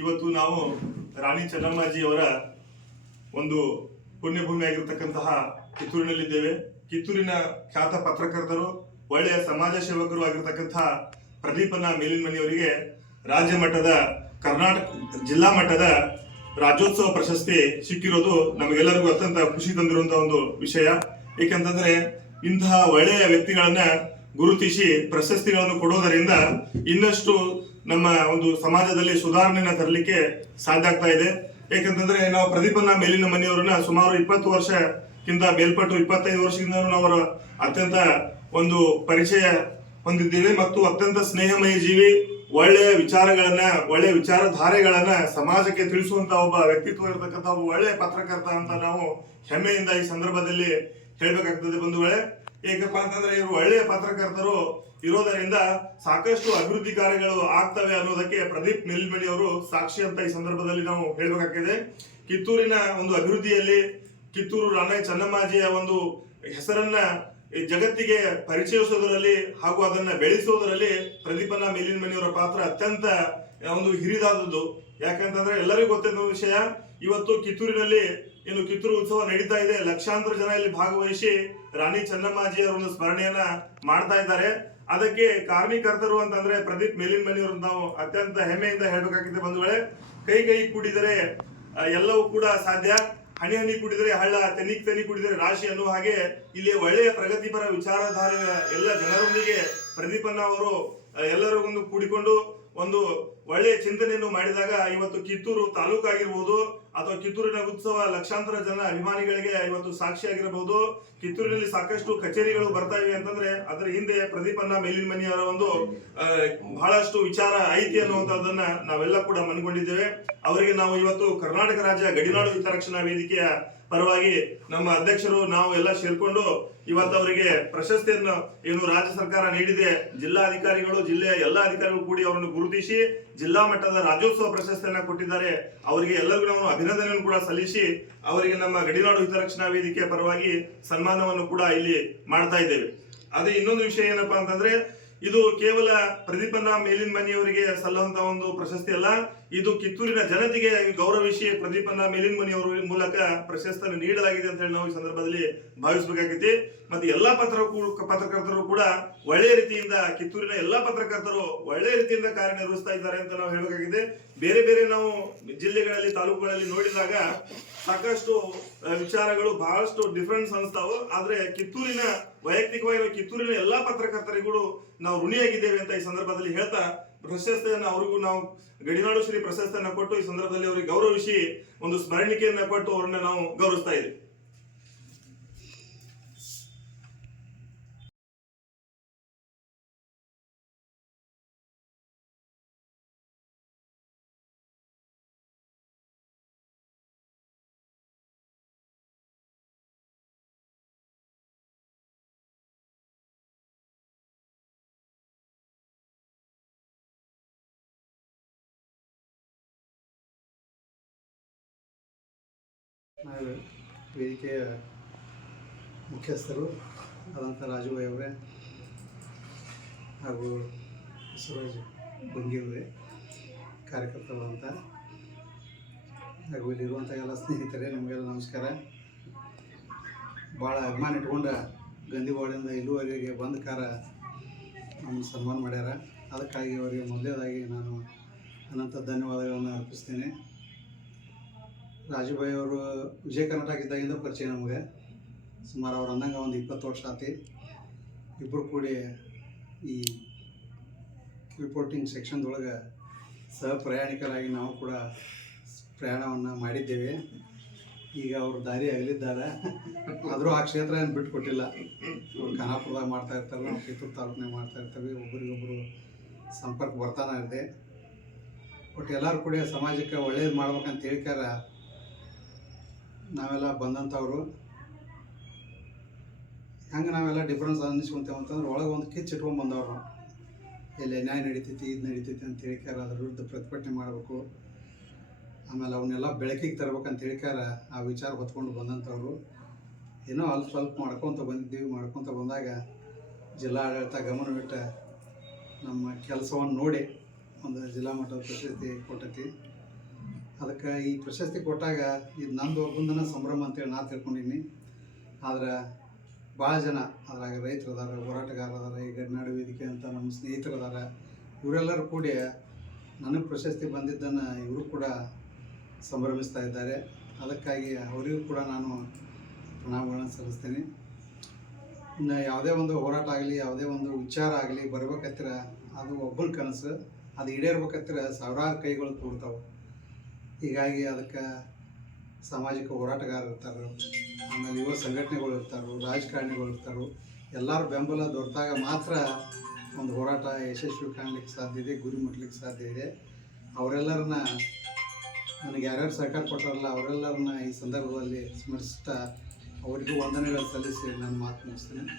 ಇವತ್ತು ನಾವು ರಾಣಿ ಚೆನ್ನಮ್ಮಾಜಿಯವರ ಒಂದು ಪುಣ್ಯಭೂಮಿ ಆಗಿರತಕ್ಕಂತಹ ಕಿತ್ತೂರಿನಲ್ಲಿದ್ದೇವೆ. ಕಿತ್ತೂರಿನ ಖ್ಯಾತ ಪತ್ರಕರ್ತರು, ಒಳ್ಳೆಯ ಸಮಾಜ ಸೇವಕರು ಆಗಿರತಕ್ಕಂತಹ ಪ್ರದೀಪನ ಮೇಲಿನಮನಿಯವರಿಗೆ ರಾಜ್ಯ ಮಟ್ಟದ, ಕರ್ನಾಟಕ ಜಿಲ್ಲಾ ಮಟ್ಟದ ರಾಜ್ಯೋತ್ಸವ ಪ್ರಶಸ್ತಿ ಸಿಕ್ಕಿರೋದು ನಮಗೆಲ್ಲರಿಗೂ ಅತ್ಯಂತ ಖುಷಿ ತಂದಿರುವಂತಹ ಒಂದು ವಿಷಯ. ಏಕೆಂತಂದ್ರೆ ಇಂತಹ ಒಳ್ಳೆಯ ವ್ಯಕ್ತಿಗಳನ್ನ ಗುರುತಿಸಿ ಪ್ರಶಸ್ತಿಗಳನ್ನು ಕೊಡೋದರಿಂದ ಇನ್ನಷ್ಟು ನಮ್ಮ ಒಂದು ಸಮಾಜದಲ್ಲಿ ಸುಧಾರಣೆಯನ್ನು ತರಲಿಕ್ಕೆ ಸಾಧ್ಯ ಆಗ್ತಾ ಇದೆ. ಯಾಕಂತಂದ್ರೆ ನಾವು ಪ್ರದೀಪನ ಮೇಲಿನಮನಿಯವರನ್ನ ಸುಮಾರು 20 ವರ್ಷಕ್ಕಿಂತ ಮೇಲ್ಪಟ್ಟು 25 ವರ್ಷದಿಂದ ನಾವು ಅವರ ಅತ್ಯಂತ ಒಂದು ಪರಿಚಯ ಹೊಂದಿದ್ದೇವೆ ಮತ್ತು ಅತ್ಯಂತ ಸ್ನೇಹಮಯ ಜೀವಿ, ಒಳ್ಳೆಯ ವಿಚಾರಗಳನ್ನ, ಒಳ್ಳೆಯ ವಿಚಾರಧಾರೆಗಳನ್ನ ಸಮಾಜಕ್ಕೆ ತಿಳಿಸುವಂತ ಒಬ್ಬ ವ್ಯಕ್ತಿತ್ವ ಇರತಕ್ಕಂಥ ಒಬ್ಬ ಒಳ್ಳೆಯ ಪತ್ರಕರ್ತ ಅಂತ ನಾವು ಹೆಮ್ಮೆಯಿಂದ ಈ ಸಂದರ್ಭದಲ್ಲಿ ಹೇಳ್ಬೇಕಾಗ್ತದೆ ಬಂಧುಗಳೇ. ಏಕಪ್ಪ ಅಂತಂದ್ರೆ ಇವರು ಒಳ್ಳೆಯ ಪತ್ರಕರ್ತರು ಇರೋದರಿಂದ ಸಾಕಷ್ಟು ಅಭಿವೃದ್ಧಿ ಕಾರ್ಯಗಳು ಆಗ್ತವೆ ಅನ್ನೋದಕ್ಕೆ ಪ್ರದೀಪ್ ಮೇಲಿನಮನಿ ಅವರು ಸಾಕ್ಷಿ ಅಂತ ಈ ಸಂದರ್ಭದಲ್ಲಿ ನಾವು ಹೇಳ್ಬೇಕಾಗಿದೆ. ಕಿತ್ತೂರಿನ ಒಂದು ಅಭಿವೃದ್ಧಿಯಲ್ಲಿ ಕಿತ್ತೂರು ರಾಣಿ ಚೆನ್ನಮ್ಮಾಜಿಯ ಒಂದು ಹೆಸರನ್ನ ಜಗತ್ತಿಗೆ ಪರಿಚಯಿಸುವುದರಲ್ಲಿ ಹಾಗೂ ಅದನ್ನ ಬೆಳೆಸುವುದರಲ್ಲಿ ಪ್ರದೀಪನ ಮೇಲಿನಮನಿಯವರ ಪಾತ್ರ ಅತ್ಯಂತ ಒಂದು ಹಿರಿದಾದದ್ದು. ಯಾಕಂತಂದ್ರೆ ಎಲ್ಲರಿಗೂ ಗೊತ್ತಿದ್ದ ವಿಷಯ, ಇವತ್ತು ಕಿತ್ತೂರಿನಲ್ಲಿ ಏನು ಕಿತ್ತೂರು ಉತ್ಸವ ನಡೀತಾ ಇದೆ. ಲಕ್ಷಾಂತರ ಜನ ಇಲ್ಲಿ ಭಾಗವಹಿಸಿ ರಾಣಿ ಚೆನ್ನಮ್ಮಾಜಿಯವರ ಒಂದು ಸ್ಮರಣೆಯನ್ನ ಮಾಡ್ತಾ ಇದ್ದಾರೆ. ಅದಕ್ಕೆ ಕಾರಣೀಕರ್ತರು ಅಂತಂದ್ರೆ ಪ್ರದೀಪ್ ಮೇಲಿನಮನಿಯವರು ನಾವು ಅತ್ಯಂತ ಹೆಮ್ಮೆಯಿಂದ ಹೇಳ್ಬೇಕಾಗಿದೆ ಬಂಧುಗಳೇ. ಕೈ ಕೈ ಕೂಡಿದರೆ ಎಲ್ಲವೂ ಕೂಡ ಸಾಧ್ಯ, ಹನಿ ಹನಿ ಕುಡಿದರೆ ಹಳ್ಳ, ತೆನಿ ಕುಡಿದರೆ ರಾಶಿ ಅನ್ನುವ ಹಾಗೆ ಇಲ್ಲಿ ಒಳ್ಳೆಯ ಪ್ರಗತಿಪರ ವಿಚಾರಧಾರೆ ಎಲ್ಲ ಜನರೊಂದಿಗೆ ಪ್ರದೀಪಣ್ಣ ಅವರು ಎಲ್ಲರಿಗೊಂದು ಕೂಡಿಕೊಂಡು ಒಂದು ಒಳ್ಳೆಯ ಚಿಂತನೆಯನ್ನು ಮಾಡಿದಾಗ ಇವತ್ತು ಕಿತ್ತೂರು ತಾಲೂಕು ಆಗಿರ್ಬೋದು ಅಥವಾ ಕಿತ್ತೂರಿನ ಉತ್ಸವ ಲಕ್ಷಾಂತರ ಜನ ಅಭಿಮಾನಿಗಳಿಗೆ ಇವತ್ತು ಸಾಕ್ಷಿಯಾಗಿರಬಹುದು. ಕಿತ್ತೂರಿನಲ್ಲಿ ಸಾಕಷ್ಟು ಕಚೇರಿಗಳು ಬರ್ತಾ ಇವೆ ಅಂತಂದ್ರೆ ಅದರ ಹಿಂದೆ ಪ್ರದೀಪಣ್ಣ ಮೇಲಿನಮನಿಯವರ ಒಂದು ಬಹಳಷ್ಟು ವಿಚಾರ ಐತಿ ಅನ್ನುವಂಥದ್ದನ್ನ ನಾವೆಲ್ಲ ಕೂಡ ಮನಗೊಂಡಿದ್ದೇವೆ. ಅವರಿಗೆ ನಾವು ಇವತ್ತು ಕರ್ನಾಟಕ ರಾಜ್ಯ ಗಡಿನಾಡು ಹಿತರಕ್ಷಣಾ ವೇದಿಕೆಯ ಪರವಾಗಿ ನಮ್ಮ ಅಧ್ಯಕ್ಷರು ನಾವು ಎಲ್ಲ ಸೇರ್ಕೊಂಡು ಇವತ್ತು ಅವರಿಗೆ ಪ್ರಶಸ್ತಿಯನ್ನು ಏನು ರಾಜ್ಯ ಸರ್ಕಾರ ನೀಡಿದೆ, ಜಿಲ್ಲಾ ಅಧಿಕಾರಿಗಳು, ಜಿಲ್ಲೆಯ ಎಲ್ಲ ಅಧಿಕಾರಿಗಳು ಕೂಡಿ ಅವರನ್ನು ಗುರುತಿಸಿ ಜಿಲ್ಲಾ ಮಟ್ಟದ ರಾಜ್ಯೋತ್ಸವ ಪ್ರಶಸ್ತಿಯನ್ನ ಕೊಟ್ಟಿದ್ದಾರೆ. ಅವರಿಗೆ ಎಲ್ಲರಿಗೂ ನಾವು ಅಭಿನಂದನೆಯನ್ನು ಕೂಡ ಸಲ್ಲಿಸಿ ಅವರಿಗೆ ನಮ್ಮ ಗಡಿನಾಡು ಹಿತರಕ್ಷಣಾ ವೇದಿಕೆಯ ಪರವಾಗಿ ಸನ್ಮಾನವನ್ನು ಕೂಡ ಇಲ್ಲಿ ಮಾಡ್ತಾ ಇದ್ದೇವೆ. ಅದೇ ಇನ್ನೊಂದು ವಿಷಯ ಏನಪ್ಪಾ ಅಂತಂದ್ರೆ, ಇದು ಕೇವಲ ಪ್ರದೀಪನ ಮೇಲಿನಮನಿಯವರಿಗೆ ಸಲ್ಲುವಂತಹ ಒಂದು ಪ್ರಶಸ್ತಿ ಅಲ್ಲ, ಇದು ಕಿತ್ತೂರಿನ ಜನತೆಗೆ ಗೌರವಿಸಿ ಪ್ರದೀಪನ ಮೇಲಿನಮನಿಯವರ ಮೂಲಕ ಪ್ರಶಸ್ತಿಯನ್ನು ನೀಡಲಾಗಿದೆ ಅಂತ ಹೇಳಿ ನಾವು ಈ ಸಂದರ್ಭದಲ್ಲಿ ಭಾವಿಸಬೇಕಾಗಿದೆ. ಮತ್ತೆ ಎಲ್ಲಾ ಪತ್ರಕರ್ತರು ಕೂಡ ಒಳ್ಳೆಯ ರೀತಿಯಿಂದ, ಕಿತ್ತೂರಿನ ಎಲ್ಲಾ ಪತ್ರಕರ್ತರು ಒಳ್ಳೆಯ ರೀತಿಯಿಂದ ಕಾರ್ಯನಿರ್ವಹಿಸ್ತಾ ಇದ್ದಾರೆ ಅಂತ ನಾವು ಹೇಳಬೇಕಾಗಿದೆ. ಬೇರೆ ಬೇರೆ ನಾವು ಜಿಲ್ಲೆಗಳಲ್ಲಿ, ತಾಲೂಕುಗಳಲ್ಲಿ ನೋಡಿದಾಗ ಸಾಕಷ್ಟು ವಿಚಾರಗಳು ಬಹಳಷ್ಟು ಡಿಫರೆನ್ಸ್ ಅನಿಸ್ತಾವು. ಆದ್ರೆ ಕಿತ್ತೂರಿನ ವೈಯಕ್ತಿಕವಾಗಿ ಕಿತ್ತೂರಿನ ಎಲ್ಲಾ ಪತ್ರಕರ್ತರಿಗೂ ನಾವು ಋಣಿಯಾಗಿದ್ದೇವೆ ಅಂತ ಈ ಸಂದರ್ಭದಲ್ಲಿ ಹೇಳ್ತಾ ಪ್ರಶಸ್ತಿಯನ್ನು ಅವರಿಗೂ ನಾವು ಗಡಿನಾಡು ಶ್ರೀ ಪ್ರಶಸ್ತಿಯನ್ನ ಕೊಟ್ಟು ಈ ಸಂದರ್ಭದಲ್ಲಿ ಅವರಿಗೆ ಗೌರವಿಸಿ ಒಂದು ಸ್ಮರಣಿಕೆಯನ್ನ ಕೊಟ್ಟು ಅವರನ್ನ ನಾವು ಗೌರವಿಸ್ತಾ ಇದ್ದೀವಿ. ವೇದಿಕೆಯ ಮುಖ್ಯಸ್ಥರು ಆದಂಥ ರಾಜುಭಾಯಿ ಅವರೇ ಹಾಗೂ ಬಸವರಾಜ್ ಬಂಗಿಯವರೇ, ಕಾರ್ಯಕರ್ತರು ಅಂತ ಹಾಗೂ ಇಲ್ಲಿರುವಂಥ ಎಲ್ಲ ಸ್ನೇಹಿತರೇ, ನಿಮಗೆಲ್ಲ ನಮಸ್ಕಾರ. ಭಾಳ ಅಭಿಮಾನ ಇಟ್ಕೊಂಡು ಗಂದಿವಾಡಿಯಿಂದ ಇಲ್ಲಿವರೆಗೆ ಬಂದ ಕಾರ ನಮ್ಮ ಸನ್ಮಾನ ಮಾಡ್ಯಾರ. ಅದಕ್ಕಾಗಿ ಅವರಿಗೆ ಮೊದಲೇದಾಗಿ ನಾನು ಅನಂತ ಧನ್ಯವಾದಗಳನ್ನು ಅರ್ಪಿಸ್ತೇನೆ. ರಾಜುಭಾಯಿ ಅವರು ವಿಜಯ ಕರ್ನಾಟಕ ಇದ್ದಾಗಿಂದ ಪರಿಚಯ ನಮಗೆ. ಸುಮಾರು ಅವ್ರು ಅಂದಂಗೆ ಒಂದು 20 ವರ್ಷ ಆತಿ. ಇಬ್ಬರು ಕೂಡಿ ಈ ರಿಪೋರ್ಟಿಂಗ್ ಸೆಕ್ಷನ್ದೊಳಗೆ ಸಹ ಪ್ರಯಾಣಿಕರಾಗಿ ನಾವು ಕೂಡ ಪ್ರಯಾಣವನ್ನು ಮಾಡಿದ್ದೇವೆ. ಈಗ ಅವರು ದಾರಿ ಅಗಲಿದ್ದಾರೆ, ಆದರೂ ಆ ಕ್ಷೇತ್ರ ಏನು ಬಿಟ್ಟು ಕೊಟ್ಟಿಲ್ಲ. ಅವ್ರು ಖಾನಾಪುರದಾಗ ಮಾಡ್ತಾ ಇರ್ತಾರೆ, ನಾವು ಕಿತ್ತೂರು ತಾಲೂಕಿನಾಗ ಮಾಡ್ತಾ ಇರ್ತೀವಿ. ಒಬ್ಬರಿಗೊಬ್ಬರು ಸಂಪರ್ಕ ಬರ್ತಾನೆ ಇದೆ. ಬಟ್ ಎಲ್ಲರೂ ಕೂಡ ಸಮಾಜಕ್ಕೆ ಒಳ್ಳೇದು ಮಾಡ್ಬೇಕಂತ ಹೇಳ್ಕಾರ ನಾವೆಲ್ಲ ಬಂದಂಥವ್ರು. ಹೆಂಗೆ ನಾವೆಲ್ಲ ಡಿಫ್ರೆನ್ಸ್ ಅನ್ನಿಸ್ಕೊಂತೇವೆ ಅಂತಂದ್ರೆ ಒಳಗೆ ಒಂದು ಕಿಚ್ಚು ಇಟ್ಕೊಂಡು ಬಂದವ್ರು. ಇಲ್ಲಿ ಅನ್ಯಾಯ ನಡೀತೈತಿ, ಇದು ನಡೀತೈತಿ ಅಂತ ಹೇಳ್ಕಾರ ಅದ್ರ ವಿರುದ್ಧ ಪ್ರತಿಭಟನೆ ಮಾಡಬೇಕು, ಆಮೇಲೆ ಅವನ್ನೆಲ್ಲ ಬೆಳಕಿಗೆ ತರ್ಬೇಕಂತ ಹೇಳ್ಕಾರ ಆ ವಿಚಾರ ಹೊತ್ಕೊಂಡು ಬಂದಂಥವ್ರು. ಏನೋ ಸ್ವಲ್ಪ ಮಾಡ್ಕೊತ ಬಂದಾಗ ಜಿಲ್ಲಾಡಳಿತ ಗಮನವಿಟ್ಟು ನಮ್ಮ ಕೆಲಸವನ್ನು ನೋಡಿ ಒಂದು ಜಿಲ್ಲಾ ಮಟ್ಟದ ಪ್ರಶಸ್ತಿ ಕೊಟ್ಟೈತಿ. ಅದಕ್ಕೆ ಈ ಪ್ರಶಸ್ತಿ ಕೊಟ್ಟಾಗ ಇದು ನಂದು ಒಬ್ಬಂದನ ಸಂಭ್ರಮ ಅಂತೇಳಿ ನಾ ತಿಳ್ಕೊಂಡಿನಿ. ಆದ್ರೆ ಭಾಳ ಜನ ಅದ್ರಾಗ ರೈತರು ಅದಾರ, ಹೋರಾಟಗಾರರು ಅದಾರ, ಈ ಗಡಿನಾಡು ವೇದಿಕೆ ಅಂತ ನಮ್ಮ ಸ್ನೇಹಿತರು ಅದಾರ. ಇವರೆಲ್ಲರೂ ಕೂಡಿ ನನಗೆ ಪ್ರಶಸ್ತಿ ಬಂದಿದ್ದನ್ನು ಇವರು ಕೂಡ ಸಂಭ್ರಮಿಸ್ತಾ ಇದ್ದಾರೆ. ಅದಕ್ಕಾಗಿ ಅವರಿಗೂ ಕೂಡ ನಾನು ಪ್ರಣಾಮಗಳನ್ನು ಸಲ್ಲಿಸ್ತೀನಿ. ಇನ್ನು ಯಾವುದೇ ಒಂದು ಹೋರಾಟ ಆಗಲಿ, ಯಾವುದೇ ಒಂದು ವಿಚಾರ ಆಗಲಿ ಬರ್ಬೇಕತ್ತಿರ ಅದು ಒಬ್ಬನ ಕನಸು, ಅದು ಈಡೇರ್ಬೇಕತ್ತಿರ ಸಾವಿರಾರು ಕೈಗಳು ಕೂಡ್ತಾವೆ. ಹೀಗಾಗಿ ಅದಕ್ಕೆ ಸಾಮಾಜಿಕ ಹೋರಾಟಗಾರರು ಇರ್ತಾರೆ, ಆಮೇಲೆ ಯುವ ಸಂಘಟನೆಗಳು ಇರ್ತಾರೆ, ರಾಜಕಾರಣಿಗಳು ಇರ್ತಾರೆ. ಎಲ್ಲರ ಬೆಂಬಲ ದೊರೆತಾಗ ಮಾತ್ರ ಒಂದು ಹೋರಾಟ ಯಶಸ್ವಿ ಕಾಣಲಿಕ್ಕೆ ಸಾಧ್ಯ ಇದೆ, ಗುರಿ ಮುಟ್ಲಿಕ್ಕೆ ಸಾಧ್ಯ ಇದೆ. ಅವರೆಲ್ಲರನ್ನ ನನಗೆ ಯಾರ್ಯಾರು ಸಹಕಾರ ಕೊಟ್ಟಾರಲ್ಲ ಅವರೆಲ್ಲರನ್ನ ಈ ಸಂದರ್ಭದಲ್ಲಿ ಸ್ಮರಿಸ್ತಾ ಅವರಿಗೂ ವಂದನೆಗಳು ಸಲ್ಲಿಸಿ ನನ್ನ ಮಾತು ಮುಗಿಸ್ತೇನೆ.